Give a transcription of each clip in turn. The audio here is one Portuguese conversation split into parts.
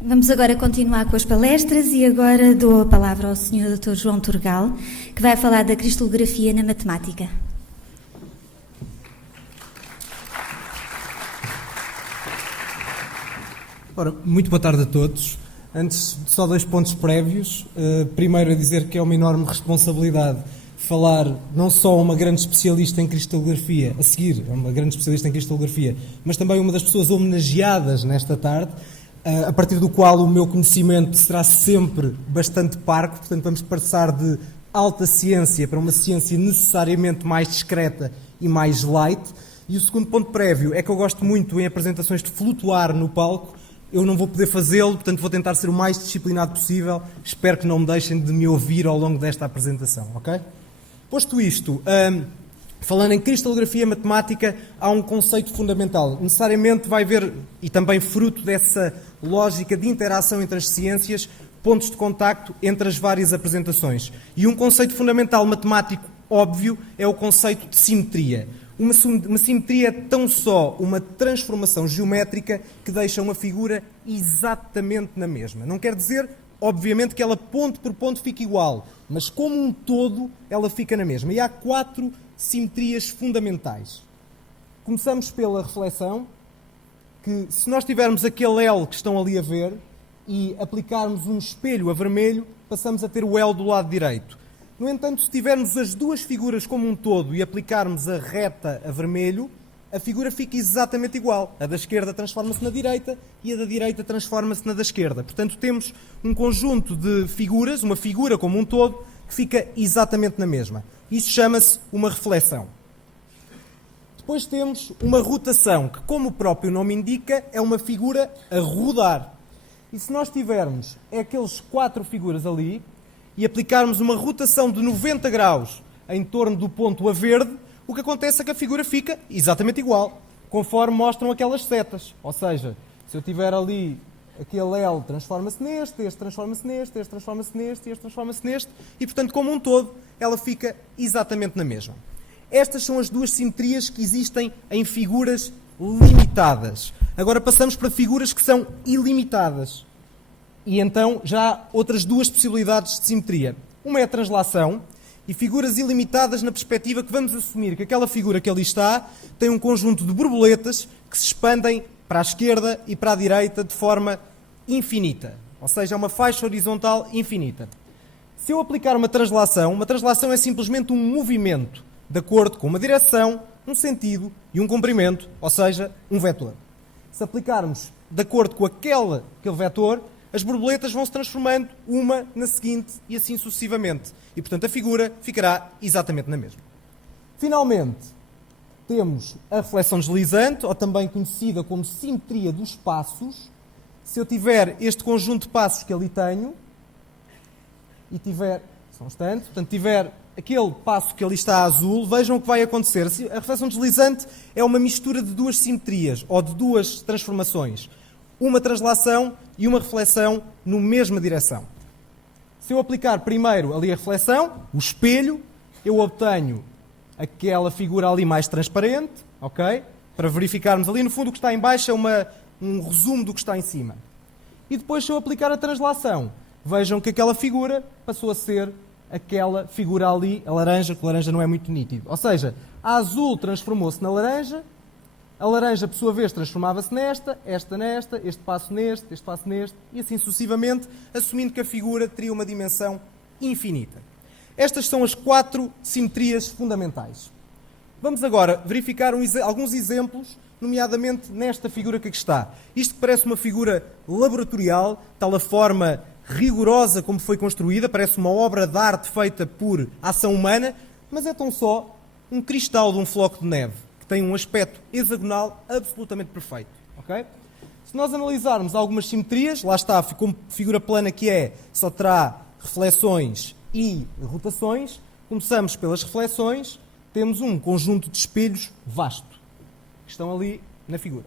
Vamos agora continuar com as palestras e agora dou a palavra ao Sr. Dr. João Turgal, que vai falar da cristalografia na matemática. Ora, muito boa tarde a todos. Antes, só 2 pontos prévios. Primeiro, a dizer que é uma enorme responsabilidade falar não só uma grande especialista em cristalografia, a seguir, uma grande especialista em cristalografia, mas também uma das pessoas homenageadas nesta tarde, a partir do qual o meu conhecimento será sempre bastante parco, portanto vamos passar de alta ciência para uma ciência necessariamente mais discreta e mais light. E o segundo ponto prévio é que eu gosto muito em apresentações de flutuar no palco. Eu não vou poder fazê-lo, portanto vou tentar ser o mais disciplinado possível. Espero que não me deixem de me ouvir ao longo desta apresentação, ok? Posto isto, falando em cristalografia matemática, há um conceito fundamental. Necessariamente vai haver, e também fruto dessa lógica de interação entre as ciências, pontos de contacto entre as várias apresentações. E um conceito fundamental matemático óbvio é o conceito de simetria. Uma simetria é tão só uma transformação geométrica que deixa uma figura exatamente na mesma. Não quer dizer, obviamente, que ela ponto por ponto fique igual, mas como um todo ela fica na mesma. E há 4 simetrias fundamentais. Começamos pela reflexão, que se nós tivermos aquele L que estão ali a ver e aplicarmos um espelho a vermelho, passamos a ter o L do lado direito. No entanto, se tivermos as 2 figuras como um todo e aplicarmos a reta a vermelho, a figura fica exatamente igual. A da esquerda transforma-se na direita e a da direita transforma-se na da esquerda. Portanto, temos um conjunto de figuras, uma figura como um todo, que fica exatamente na mesma. Isso chama-se uma reflexão. Depois temos uma rotação, que, como o próprio nome indica, é uma figura a rodar. E se nós tivermos aqueles 4 figuras ali e aplicarmos uma rotação de 90 graus em torno do ponto a verde, o que acontece é que a figura fica exatamente igual, conforme mostram aquelas setas. Ou seja, se eu tiver ali aquele L, transforma-se neste, este transforma-se neste, este transforma-se neste, este transforma-se neste, e portanto, como um todo, ela fica exatamente na mesma. Estas são as 2 simetrias que existem em figuras limitadas. Agora passamos para figuras que são ilimitadas. E então já há outras 2 possibilidades de simetria. Uma é a translação, e figuras ilimitadas na perspectiva que vamos assumir que aquela figura que ali está tem um conjunto de borboletas que se expandem para a esquerda e para a direita de forma infinita. Ou seja, é uma faixa horizontal infinita. Se eu aplicar uma translação é simplesmente um movimento de acordo com uma direção, um sentido e um comprimento, ou seja, um vetor. Se aplicarmos de acordo com aquele vetor, as borboletas vão se transformando uma na seguinte e assim sucessivamente. E, portanto, a figura ficará exatamente na mesma. Finalmente, temos a reflexão deslizante, ou também conhecida como simetria dos passos. Se eu tiver este conjunto de passos que ali tenho, e tiver, só um instante, portanto, tiver aquele passo que ali está azul, vejam o que vai acontecer. A reflexão deslizante é uma mistura de 2 simetrias, ou de 2 transformações. Uma translação e uma reflexão na mesma direção. Se eu aplicar primeiro ali a reflexão, o espelho, eu obtenho aquela figura ali mais transparente, ok? Para verificarmos ali no fundo o que está em baixo é um resumo do que está em cima. E depois, se eu aplicar a translação, vejam que aquela figura passou a ser aquela figura ali, a laranja, que o laranja não é muito nítido. Ou seja, a azul transformou-se na laranja, a laranja, por sua vez, transformava-se nesta, esta nesta, este passo neste, este passo neste, e assim sucessivamente, assumindo que a figura teria uma dimensão infinita. Estas são as 4 simetrias fundamentais. Vamos agora verificar alguns exemplos, nomeadamente nesta figura que aqui está. Isto que parece uma figura laboratorial, tal a forma rigorosa como foi construída, parece uma obra de arte feita por ação humana, mas é tão só um cristal de um floco de neve, que tem um aspecto hexagonal absolutamente perfeito. Okay? Se nós analisarmos algumas simetrias, lá está, como figura plana que é, só terá reflexões e rotações. Começamos pelas reflexões, temos um conjunto de espelhos vasto, que estão ali na figura.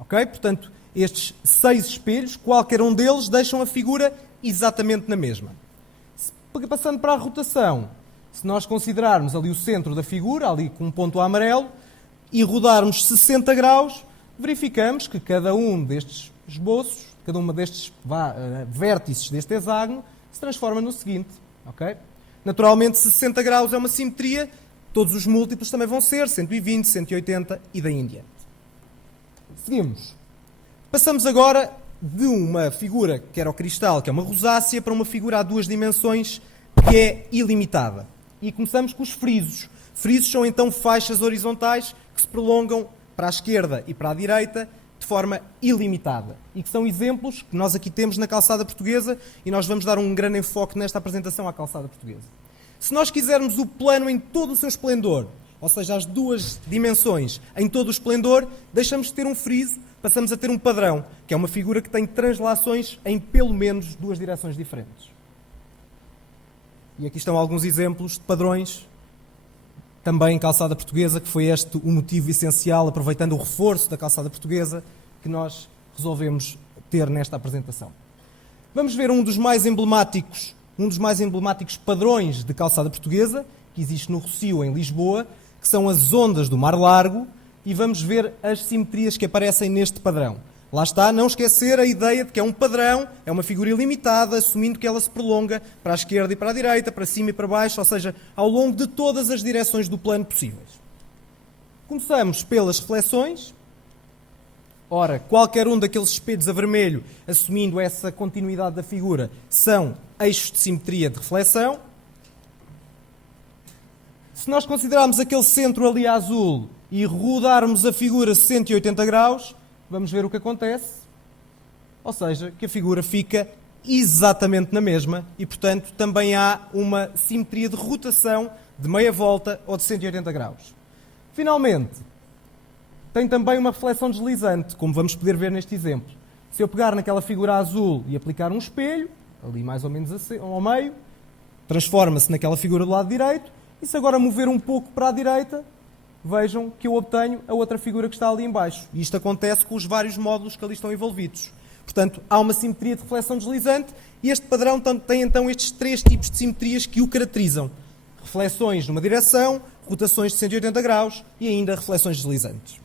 Ok? Portanto, estes 6 espelhos, qualquer um deles, deixam a figura exatamente na mesma. Passando para a rotação, se nós considerarmos ali o centro da figura, ali com um ponto amarelo, e rodarmos 60 graus, verificamos que cada um destes esboços, cada uma destes vértices deste hexágono, se transforma no seguinte. Okay? Naturalmente, 60 graus é uma simetria, todos os múltiplos também vão ser 120, 180 e daí em diante. Seguimos. Passamos agora de uma figura que era o cristal, que é uma rosácea, para uma figura a 2 dimensões que é ilimitada. E começamos com os frisos. Frisos são então faixas horizontais que se prolongam para a esquerda e para a direita de forma ilimitada. E que são exemplos que nós aqui temos na calçada portuguesa e nós vamos dar um grande enfoque nesta apresentação à calçada portuguesa. Se nós quisermos o plano em todo o seu esplendor, ou seja, as 2 dimensões em todo o esplendor, deixamos de ter um friso, passamos a ter um padrão, que é uma figura que tem translações em pelo menos 2 direções diferentes. E aqui estão alguns exemplos de padrões, também em calçada portuguesa, que foi este o motivo essencial, aproveitando o reforço da calçada portuguesa, que nós resolvemos ter nesta apresentação. Vamos ver um dos mais emblemáticos padrões de calçada portuguesa, que existe no Rossio, em Lisboa, que são as ondas do Mar Largo, e vamos ver as simetrias que aparecem neste padrão. Lá está, não esquecer a ideia de que é um padrão, é uma figura ilimitada, assumindo que ela se prolonga para a esquerda e para a direita, para cima e para baixo, ou seja, ao longo de todas as direções do plano possíveis. Começamos pelas reflexões. Ora, qualquer um daqueles espelhos a vermelho, assumindo essa continuidade da figura, são eixos de simetria de reflexão. Se nós considerarmos aquele centro ali a azul e rodarmos a figura 180 graus, vamos ver o que acontece. Ou seja, que a figura fica exatamente na mesma e, portanto, também há uma simetria de rotação de meia volta ou de 180 graus. Finalmente, tem também uma reflexão deslizante, como vamos poder ver neste exemplo. Se eu pegar naquela figura azul e aplicar um espelho, ali mais ou menos ao meio, transforma-se naquela figura do lado direito, e se agora mover um pouco para a direita, vejam que eu obtenho a outra figura que está ali em baixo. E isto acontece com os vários módulos que ali estão envolvidos. Portanto, há uma simetria de reflexão deslizante e este padrão tem então estes 3 tipos de simetrias que o caracterizam. Reflexões numa direção, rotações de 180 graus e ainda reflexões deslizantes.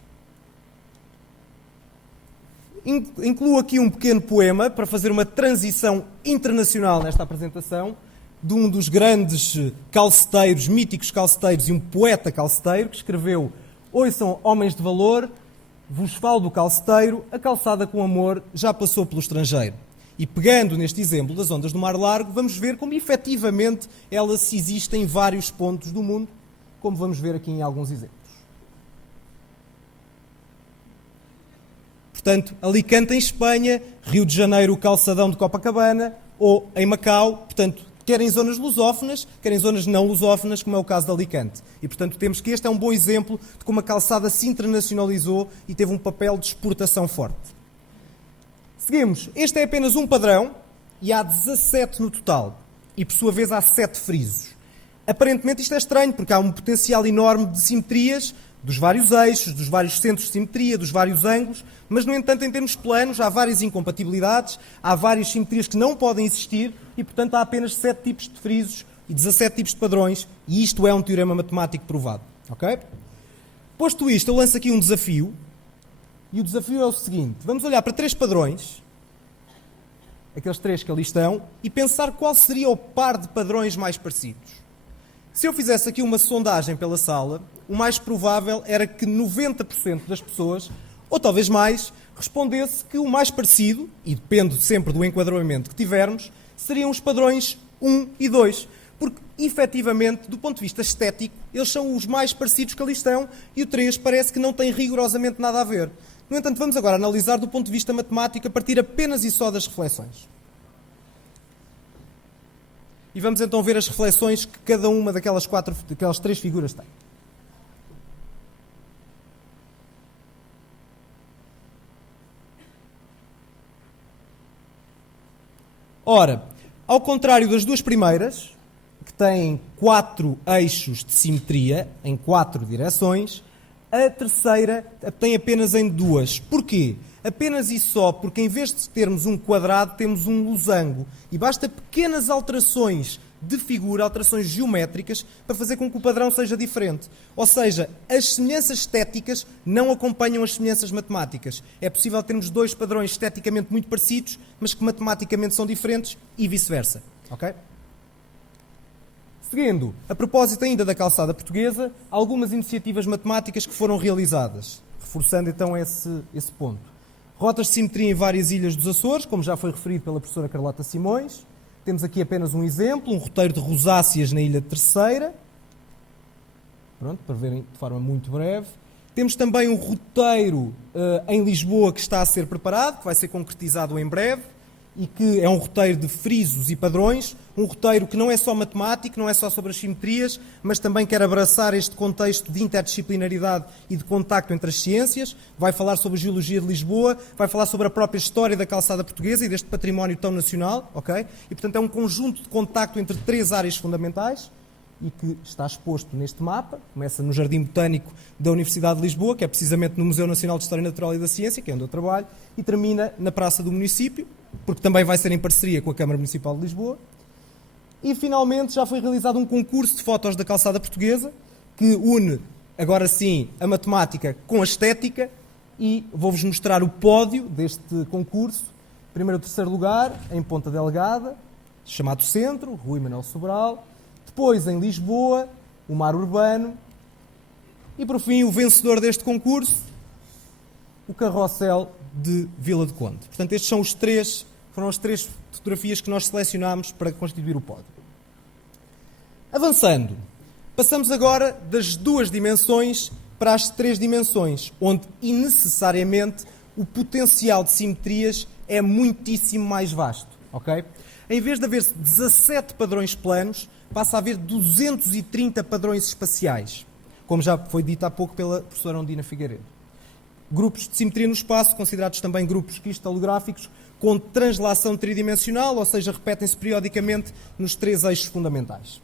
Incluo aqui um pequeno poema para fazer uma transição internacional nesta apresentação, de um dos grandes calceteiros, míticos calceteiros e um poeta calceteiro, que escreveu: "Ouçam, homens de valor, vos falo do calceteiro, a calçada com amor já passou pelo estrangeiro." E pegando neste exemplo das ondas do Mar Largo, vamos ver como efetivamente elas se existem em vários pontos do mundo, como vamos ver aqui em alguns exemplos. Portanto, Alicante em Espanha, Rio de Janeiro, o calçadão de Copacabana, ou em Macau, portanto, quer em zonas lusófonas, quer em zonas não lusófonas, como é o caso de Alicante. E, portanto, temos que este é um bom exemplo de como a calçada se internacionalizou e teve um papel de exportação forte. Seguimos. Este é apenas um padrão e há 17 no total. E, por sua vez, há 7 frisos. Aparentemente isto é estranho, porque há um potencial enorme de simetrias, dos vários eixos, dos vários centros de simetria, dos vários ângulos, mas, no entanto, em termos planos, há várias incompatibilidades, há várias simetrias que não podem existir e, portanto, há apenas 7 tipos de frisos e 17 tipos de padrões, e isto é um teorema matemático provado. Okay? Posto isto, eu lanço aqui um desafio, e o desafio é o seguinte: vamos olhar para 3 padrões, aqueles 3 que ali estão, e pensar qual seria o par de padrões mais parecidos. Se eu fizesse aqui uma sondagem pela sala, o mais provável era que 90% das pessoas, ou talvez mais, respondesse que o mais parecido, e depende sempre do enquadramento que tivermos, seriam os padrões 1 e 2. Porque, efetivamente, do ponto de vista estético, eles são os mais parecidos que ali estão, e o 3 parece que não tem rigorosamente nada a ver. No entanto, vamos agora analisar do ponto de vista matemático a partir apenas e só das reflexões. E vamos então ver as reflexões que cada uma daquelas 3 figuras tem. Ora, ao contrário das 2 primeiras, que têm 4 eixos de simetria em 4 direções, a terceira tem apenas em 2. Porquê? Apenas e só porque, em vez de termos um quadrado, temos um losango. E basta pequenas alterações de figura, alterações geométricas, para fazer com que o padrão seja diferente. Ou seja, as semelhanças estéticas não acompanham as semelhanças matemáticas. É possível termos dois padrões esteticamente muito parecidos, mas que matematicamente são diferentes e vice-versa. Ok? Seguindo, a propósito ainda da calçada portuguesa, algumas iniciativas matemáticas que foram realizadas, reforçando então esse ponto. Rotas de simetria em várias ilhas dos Açores, como já foi referido pela professora Carlota Simões. Temos aqui apenas um exemplo, um roteiro de rosáceas na Ilha Terceira. Pronto, para verem de forma muito breve. Temos também um roteiro em Lisboa que está a ser preparado, que vai ser concretizado em breve, e que é um roteiro de frisos e padrões, um roteiro que não é só matemático, não é só sobre as simetrias, mas também quer abraçar este contexto de interdisciplinaridade e de contacto entre as ciências, vai falar sobre a geologia de Lisboa, vai falar sobre a própria história da calçada portuguesa e deste património tão nacional, ok? E, portanto, é um conjunto de contacto entre três áreas fundamentais e que está exposto neste mapa. Começa no Jardim Botânico da Universidade de Lisboa, que é precisamente no Museu Nacional de História Natural e da Ciência, que é onde eu trabalho, e termina na Praça do Município, porque também vai ser em parceria com a Câmara Municipal de Lisboa. E, finalmente, já foi realizado um concurso de fotos da calçada portuguesa, que une, agora sim, a matemática com a estética, e vou-vos mostrar o pódio deste concurso. Primeiro e terceiro lugar, em Ponta Delgada, chamado Centro, Rui Manuel Sobral. Depois, em Lisboa, o Mar Urbano. E, por fim, o vencedor deste concurso, o Carrossel de Vila do Conde. Portanto, estes foram as três fotografias que nós selecionámos para constituir o pódio. Avançando, passamos agora das duas dimensões para as três dimensões, onde, necessariamente, o potencial de simetrias é muitíssimo mais vasto. Okay? Em vez de haver 17 padrões planos, passa a haver 230 padrões espaciais, como já foi dito há pouco pela professora Ondina Figueiredo. Grupos de simetria no espaço, considerados também grupos cristalográficos, com translação tridimensional, ou seja, repetem-se periodicamente nos três eixos fundamentais.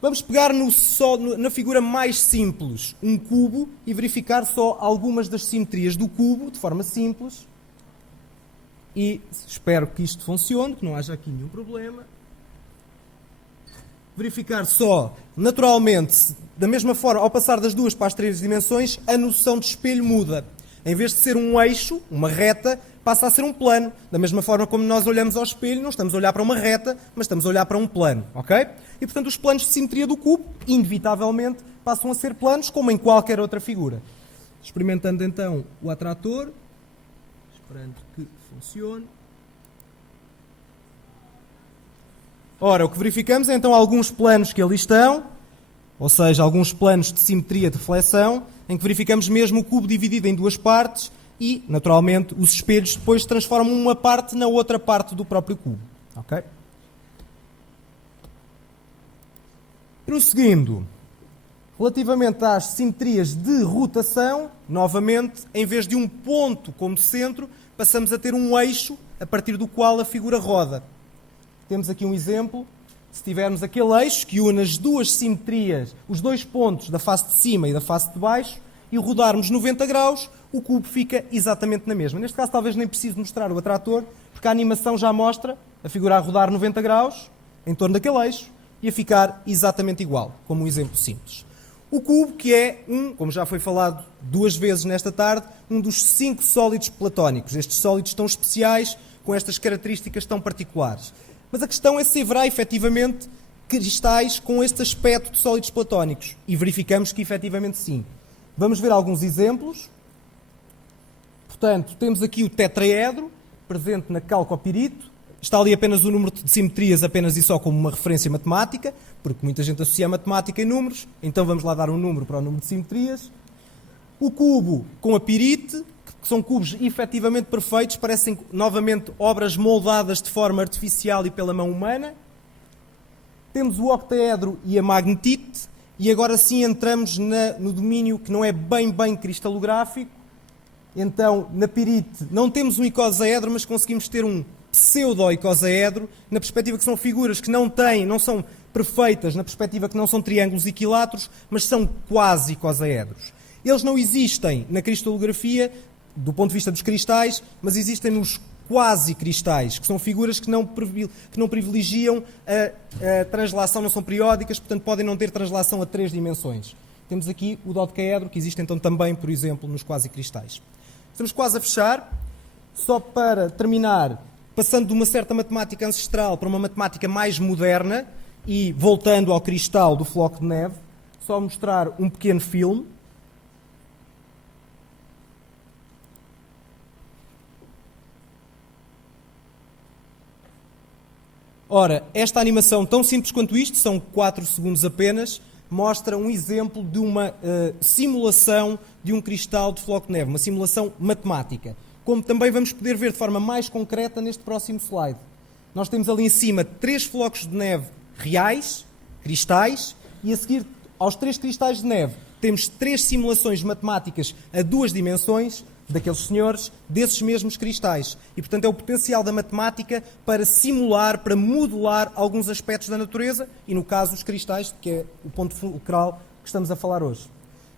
Vamos pegar na figura mais simples, um cubo, e verificar só algumas das simetrias do cubo, de forma simples. E espero que isto funcione, que não haja aqui nenhum problema. Verificar só, naturalmente, da mesma forma, ao passar das duas para as três dimensões, a noção de espelho muda. Em vez de ser um eixo, uma reta, passa a ser um plano. Da mesma forma como nós olhamos ao espelho, não estamos a olhar para uma reta, mas estamos a olhar para um plano, ok? E, portanto, os planos de simetria do cubo, inevitavelmente, passam a ser planos, como em qualquer outra figura. Experimentando, então, o atrator, esperando que funcione. Ora, o que verificamos é então alguns planos que ali estão, ou seja, alguns planos de simetria de flexão, em que verificamos mesmo o cubo dividido em duas partes e, naturalmente, os espelhos depois transformam uma parte na outra parte do próprio cubo. Okay? Prosseguindo, relativamente às simetrias de rotação, novamente, em vez de um ponto como centro, passamos a ter um eixo a partir do qual a figura roda. Temos aqui um exemplo. Se tivermos aquele eixo que une as duas simetrias, os dois pontos da face de cima e da face de baixo, e rodarmos 90 graus, o cubo fica exatamente na mesma. Neste caso, talvez nem preciso mostrar o atrator, porque a animação já mostra a figura a rodar 90 graus em torno daquele eixo e a ficar exatamente igual, como um exemplo simples. O cubo, que é como já foi falado duas vezes nesta tarde, um dos 5 sólidos platónicos. Estes sólidos tão especiais, com estas características tão particulares. Mas a questão é se haverá, efetivamente, cristais com este aspecto de sólidos platónicos. E verificamos que, efetivamente, sim. Vamos ver alguns exemplos. Portanto, temos aqui o tetraedro, presente na calcopirito. Está ali apenas o número de simetrias, apenas e só como uma referência matemática, porque muita gente associa a matemática em números. Então vamos lá dar um número para o número de simetrias. O cubo com a pirite, que são cubos efetivamente perfeitos, parecem novamente obras moldadas de forma artificial e pela mão humana. Temos o octaedro e a magnetite, e agora sim entramos no domínio que não é bem cristalográfico. Então, na pirite não temos um icosaedro, mas conseguimos ter um pseudo-icosaedro, na perspectiva que são figuras que não são perfeitas, na perspectiva que não são triângulos equiláteros, mas são quase icosaedros. Eles não existem na cristalografia, do ponto de vista dos cristais, mas existem nos quase-cristais, que são figuras que não privilegiam a translação, não são periódicas, portanto podem não ter translação a 3 dimensões. Temos aqui o dodecaedro, que existe então também, por exemplo, nos quase-cristais. Estamos quase a fechar. Só para terminar, passando de uma certa matemática ancestral para uma matemática mais moderna e voltando ao cristal do floco de neve, só mostrar um pequeno filme. Ora, esta animação, tão simples quanto isto, são 4 segundos apenas, mostra um exemplo de uma simulação de um cristal de floco de neve, uma simulação matemática. Como também vamos poder ver de forma mais concreta neste próximo slide. Nós temos ali em cima 3 flocos de neve reais, cristais, e a seguir aos 3 cristais de neve temos 3 simulações matemáticas a 2 dimensões daqueles senhores, desses mesmos cristais. E, portanto, é o potencial da matemática para simular, para modelar alguns aspectos da natureza e, no caso, os cristais, que é o ponto fulcral que estamos a falar hoje.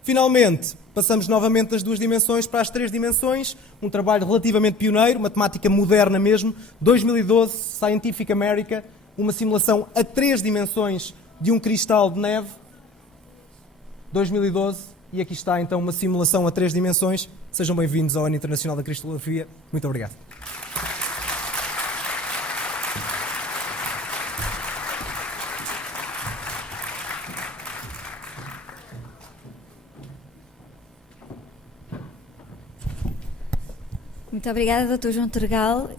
Finalmente, passamos novamente das 2 dimensões para as 3 dimensões, um trabalho relativamente pioneiro, matemática moderna mesmo, 2012, Scientific America, uma simulação a 3 dimensões de um cristal de neve, 2012, e aqui está então uma simulação a 3 dimensões. Sejam bem-vindos ao Ano Internacional da Cristalografia. Muito obrigado. Muito obrigada, Dr. João Turgal.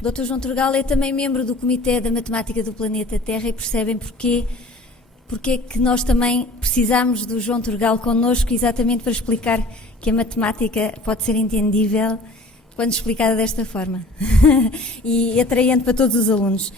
O Dr. João Turgal é também membro do Comitê da Matemática do Planeta Terra e percebem porque é que nós também precisamos do João Turgal connosco, exatamente para explicar que a matemática pode ser entendível quando explicada desta forma e atraente para todos os alunos.